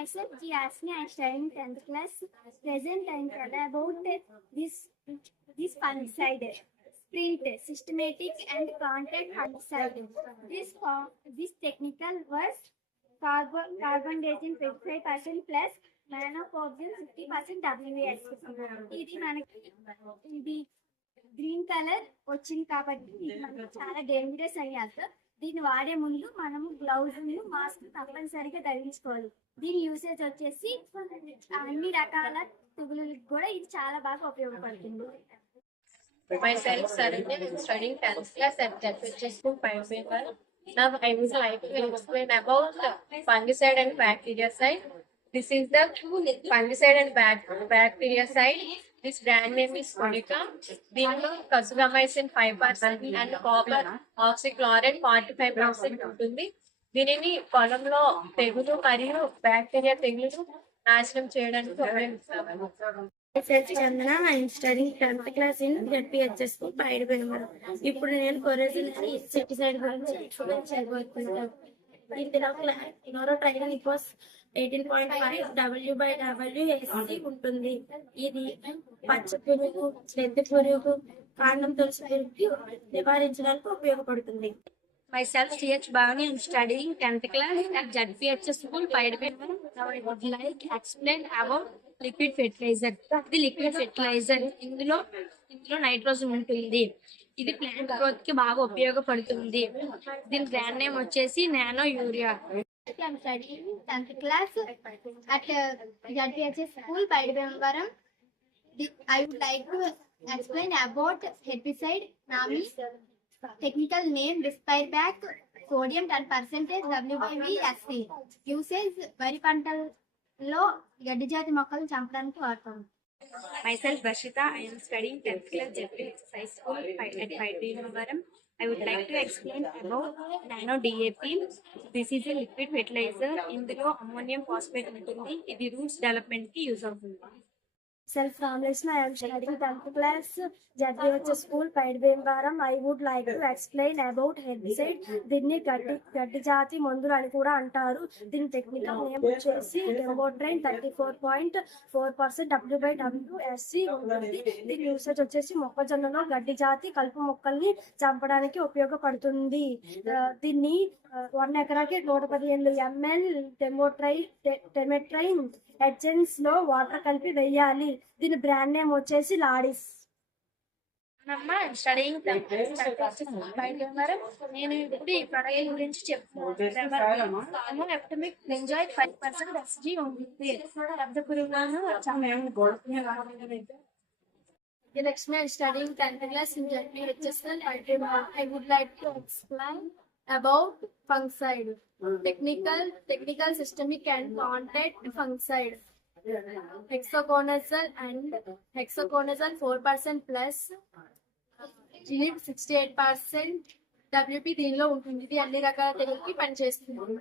Myself, Giasmi, I studying 10th class. Present and tell about this fungicide. Sprint, systematic and contact fungicide. This technical was carbon dating 55% plus manopobin 50% WS. ఇది మనకి ఇది green colour వచ్చింది కాబట్టి ఇది మనకి చాలా dangerous అయ్యాక దీన్ని వాడే ముందు మనం గ్లౌజ్ మాస్క్ తప్పనిసరిగా ధరించుకోవాలి. దీని యూసేజ్ వచ్చేసి అన్ని రకాల తెగుళ్ళకి కూడా ఇది చాలా బాగా ఉపయోగపడుతుంది. Myself, Saranya, I'm studying 10th class at Jeffrey School, Pineapple. Now, I would like to explain about fungicide and bactericide. This is the fungicide and bactericide. This brand name is Konica. దీనిలో కసుగామైసిన్ 5% and copper oxychloride 45% ఉంటుంది. దీనిని పొలంలో తెగులు మరియు bacteria తెగులు నాశనం చేయడానికి ఉపయోగిస్తారు. Chandana I'm studying 10th class in ZPHS School, Paidbengala. ఇప్పుడు నేను కొరజిన్ ఇన్సెక్టిసైడ్ గురించి ఎక్స్ప్లెయిన్ చేయబోతున్నాను. ఇందులో క్లోరోట్రైనిన్ ఈక్వల్స్ 18.5 W/WSC ఉంటుంది. ఇది పచ్చ పురుగు, చెద్దు పురుగు, కాండం తొలసి పురుగు నివారించడానికి ఉపయోగపడుతుంది. Myself, TH Bhavani, I am studying 10th class at ZPHS School, Paidbengala. Now I would like to explain about liquid fertilizer. ఇది లిక్విడ్ ఫెర్టిలైజర్. ఇందులో నైట్రోజన్ ఉంటుంది. ఇది ప్లాంట్ గ్రోత్ కి బాగా ఉపయోగపడుతుంది. దీని బ్రాండ్ నేమ్ వచ్చేసి nano urea. I'm studying 10th class at ZPHS School, Paidbengala. I would like to explain about herbicide. Nami, technical name Rispirbac, sodium 10% W/VSC. Usage వరి పంటల్లో గడ్డి జాతి మొక్కలను చంపడానికి వాడతాం. Myself, Varshita, I am studying 10th class ZPHS High School at Paidbengala. I would like to explain about Nano DAP. This is a liquid fertilizer. ఇందులో ammonium phosphate ఉంటుంది. ఇది రూట్స్ డెవలప్మెంట్ కి యూజ్ అవుతుంది. Self Ramlation, I am studying 10th class ZPHS School, Paidbengala. I would like to explain about herbicide. దీన్ని గడ్డి జాతి మందులు అని కూడా అంటారు. దీని టెక్నికల్ నేమ్ వచ్చేసి డెమోట్రైన్ 34.4% W/WSC ఉంటుంది. దీని యూసేజ్ వచ్చేసి మొక్కజొన్నలో గడ్డి జాతి కలుపు మొక్కల్ని చంపడానికి ఉపయోగపడుతుంది. దీన్ని 1 ఎకరాకి 115 ml టెమెట్రైన్ ఎడ్జెన్స్ లో వాటర్ కలిపి వేయాలి. దీని బ్రాండ్ నేమ్ వచ్చేసి లాడిస్. స్టడీయింగ్ నేను ఇప్పుడు ఈ ప్రొడక్ట్ గురించి చెప్తున్నాను. 5% SG ఉంటుంది. పెద్ద పురుగులను Next, I am studying 10th class in ZPHS School, Paidbengala. I would like to explain about fungicide. Technical systemic and contact fungicide. Hexaconazole and hexaconazole 4% plus lead 68% WP దీనిలో ఉంటుంది. ఇది అన్ని రకాల తెగులుకి పనిచేస్తుంది.